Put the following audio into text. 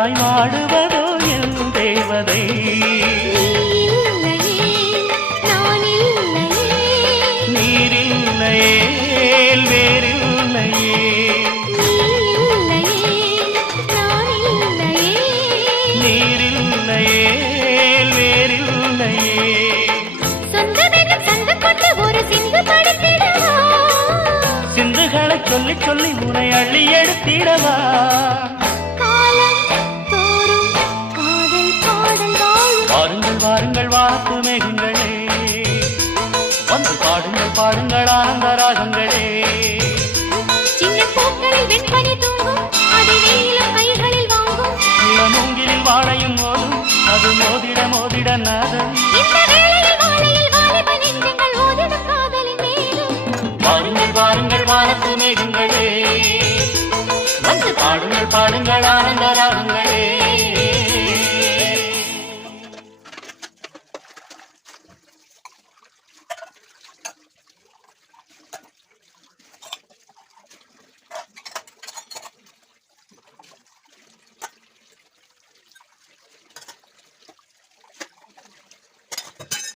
மலராய் மாடுவதோ என் தேவதை. நீரில்லையே வேறில்லையே, நீரில்லையே வேறில்லையே. சிந்துகளை சொல்லி சொல்லி உனை அள்ளி எடுத்திடவா. வாருங்கள் வாருங்கள் வாத்து மேகங்களே, வந்து பாடுங்கள் பாடுங்கள் ஆனந்த ராகங்களே. மூங்கிலில் வாழையும் மோதும், அது மோதிட மோதிட நாதம். வாருங்கள் வாருங்கள் வாத்து மேகங்களே, வந்து பாடுங்கள் பாடுங்கள் ஆனந்த ராகங்களே.